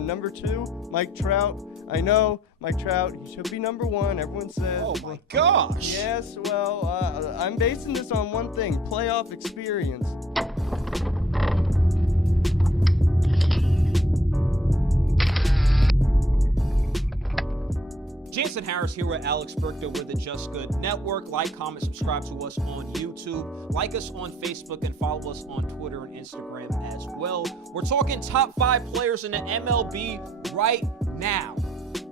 Number 2, Mike Trout. I know, Mike Trout, he should be number 1, everyone says. Oh my gosh. Yes, well, I'm basing this on one thing, playoff experience. Jansen Harris here with Alex Brychta with the Just Good Network. Like, comment, subscribe to us on YouTube. Like us on Facebook and follow us on Twitter and Instagram as well. We're talking top 5 players in the MLB right now.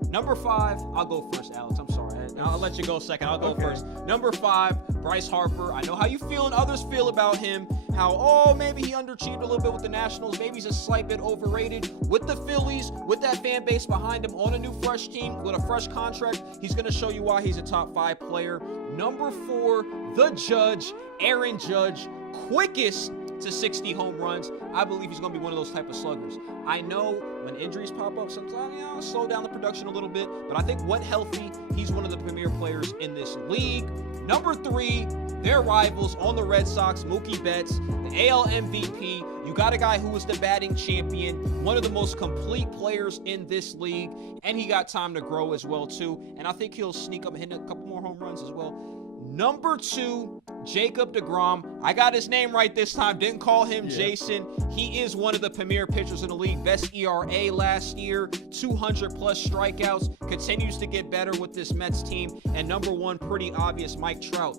Number 5, I'll go first, Alex. I'm sorry. I'll let you go second. I'll go first. Number 5, Bryce Harper. I know how you feel and others feel about him. How, maybe he underachieved a little bit with the Nationals. Maybe he's a slight bit overrated. With the Phillies, with that fan base behind him, on a new fresh team, with a fresh contract, he's going to show you why he's a top 5 player. Number 4, the Judge, Aaron Judge, quickest to 60 home runs. I believe he's going to be one of those type of sluggers. I know when injuries pop up, sometimes slow down the production a little bit, but I think when healthy, he's one of the premier players in this league. Number 3, their rivals on the Red Sox, Mookie Betts, the AL MVP. You got a guy who was the batting champion, one of the most complete players in this league, and he got time to grow as well too. And I think he'll sneak up and hit a couple more home runs as well. Number 2, Jacob Degrom. I got his name right this time. Didn't call him Jason. He is one of the premier pitchers in the league. Best ERA last year. 200-plus strikeouts. Continues to get better with this Mets team. And number 1, pretty obvious, Mike Trout.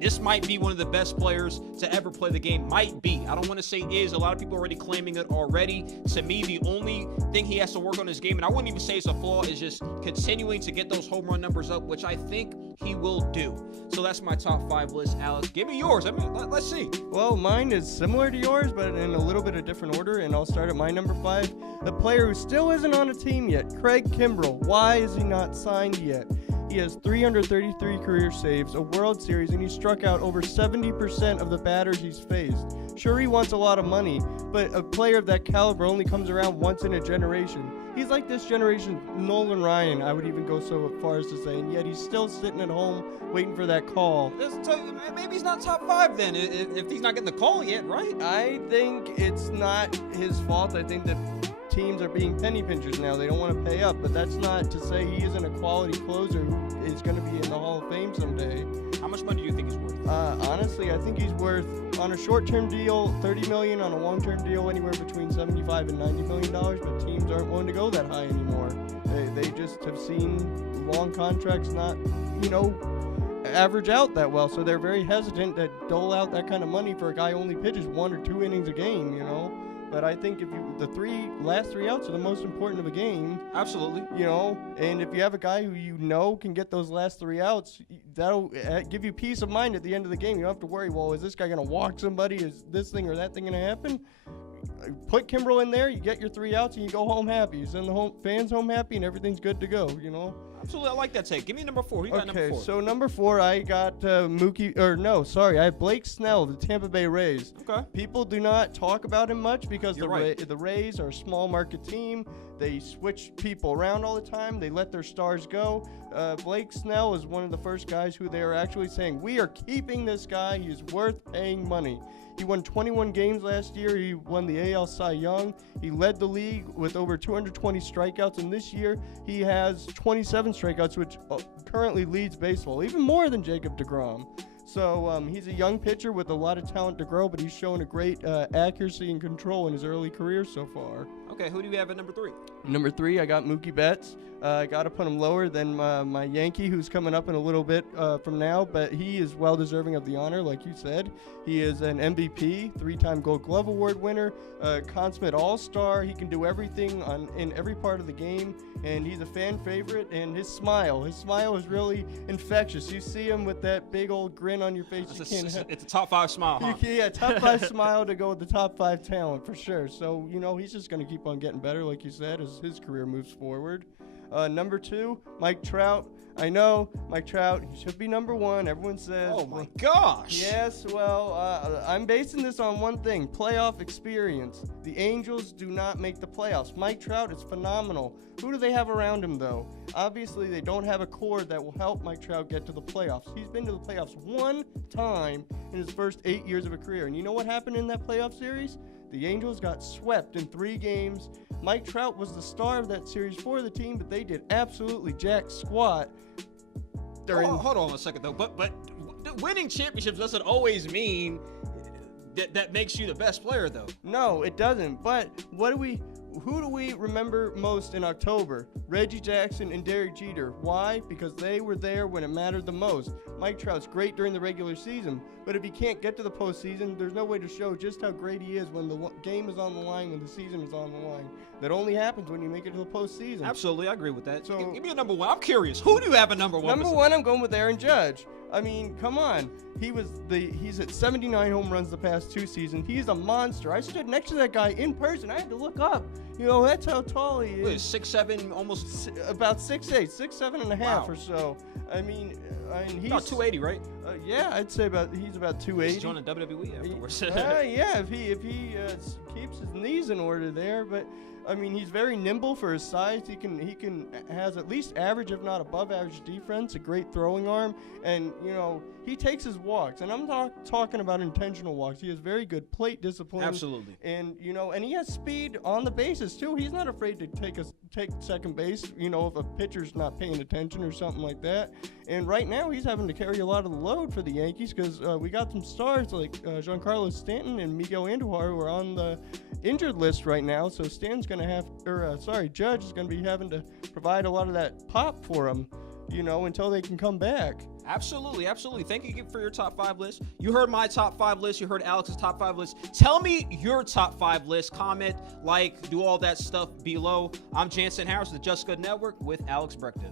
This might be one of the best players to ever play the game. Might be. I don't want to say is. A lot of people are already claiming it already. To me, the only thing he has to work on his game, and I wouldn't even say it's a flaw, is just continuing to get those home run numbers up, which I think he will do. So that's my top 5 list, Alex. Give me yours. Let's see. Well, mine is similar to yours, but in a little bit of different order, and I'll start at my number 5. The player who still isn't on a team yet, Craig Kimbrell. Why is he not signed yet? He has 333 career saves, a World Series, and he struck out over 70% of the batters he's faced. Sure, he wants a lot of money, but a player of that caliber only comes around once in a generation. He's like this generation's Nolan Ryan, I would even go so far as to say, and yet he's still sitting at home waiting for that call. Maybe he's not top 5 then, if he's not getting the call yet, right? I think it's not his fault. I think that teams are being penny pinchers now. They don't want to pay up, but that's not to say he isn't a quality closer who is going to be in the Hall of Fame someday. How much money do you think he's worth? Honestly, I think he's worth, on a short-term deal, $30 million, on a long-term deal, anywhere between $75 and $90 million, but teams aren't willing to go that high anymore. They just have seen long contracts not, average out that well, so they're very hesitant to dole out that kind of money for a guy who only pitches 1 or 2 innings a game, But I think the last three outs are the most important of a game. Absolutely. And if you have a guy who can get those last 3 outs, that'll give you peace of mind at the end of the game. You don't have to worry, well, is this guy going to walk somebody? Is this thing or that thing going to happen? Put Kimbrell in there, you get your 3 outs, and you go home happy. You send the fans home happy, and everything's good to go, Absolutely, I like that take. Give me number 4. Who you got number 4? Okay, so number 4, I got I have Blake Snell, the Tampa Bay Rays. Okay. People do not talk about him much because the right. Rays are a small market team. They switch people around all the time. They let their stars go. Blake Snell is one of the first guys who they are actually saying, we are keeping this guy. He is worth paying money. He won 21 games last year. He won the AL Cy Young. He led the league with over 220 strikeouts, and this year he has 27 strikeouts, which currently leads baseball, even more than Jacob Degrom. So he's a young pitcher with a lot of talent to grow, but he's shown a great accuracy and control in his early career so far. Okay, who do you have at number 3? Number 3, I got Mookie Betts. I got to put him lower than my Yankee, who's coming up in a little bit from now, but he is well deserving of the honor, like you said. He is an MVP, 3-time Gold Glove Award winner, consummate all-star. He can do everything in every part of the game, and he's a fan favorite. And his smile is really infectious. You see him with that big old grin on your face. It's a top 5 smile, huh? Yeah, top 5 smile to go with the top 5 talent for sure. So, he's just going to keep on getting better, like you said, as his career moves forward. Number 2, Mike Trout. I know, Mike Trout, he should be number 1, everyone says. Oh my gosh. Yes, well, I'm basing this on one thing, playoff experience. The Angels do not make the playoffs. Mike Trout is phenomenal. Who do they have around him, though? Obviously, they don't have a core that will help Mike Trout get to the playoffs. He's been to the playoffs 1 time in his first 8 years of a career. And you know what happened in that playoff series? The Angels got swept in 3 games. Mike Trout was the star of that series for the team, but they did absolutely jack squat. Hold on a second, though. But winning championships doesn't always mean that makes you the best player, though. No, it doesn't. But who do we remember most in October? Reggie Jackson and Derek Jeter. Why? Because they were there when it mattered the most. Mike Trout's great during the regular season, but if he can't get to the postseason, there's no way to show just how great he is when the game is on the line, when the season is on the line. That only happens when you make it to the postseason. Absolutely, I agree with that. So, give me a number 1. I'm curious. Who do you have a number 1? Number 1, I'm going with Aaron Judge. I mean, come on. He's at 79 home runs the past 2 seasons. He's a monster. I stood next to that guy in person. I had to look up. You know, that's how tall he is. 6'7", almost about 6'8", 6'7" and a half or so. I mean, he's about 280, right? Yeah, I'd say he's about 280. He's joining WWE afterwards. Yeah, if he keeps his knees in order there, but. I mean, he's very nimble for his size. He has at least average, if not above average defense, a great throwing arm, and, you know, he takes his walks. And I'm not talking about intentional walks. He has very good plate discipline. Absolutely. And, you know, and he has speed on the bases, too. He's not afraid to take second base, you know, if a pitcher's not paying attention or something like that. And right now, he's having to carry a lot of the load for the Yankees because we got some stars like Giancarlo Stanton and Miguel Andujar who are on the injured list right now. So Stanton's going to Judge is going to be having to provide a lot of that pop for him, you know, until they can come back. Absolutely. Thank you for your top 5 list. You heard my top 5 list. You heard Alex's top 5 list. Tell me your top 5 list. Comment, like, do all that stuff below. I'm Jansen Harris with the Just Good Network with Alex Brychta.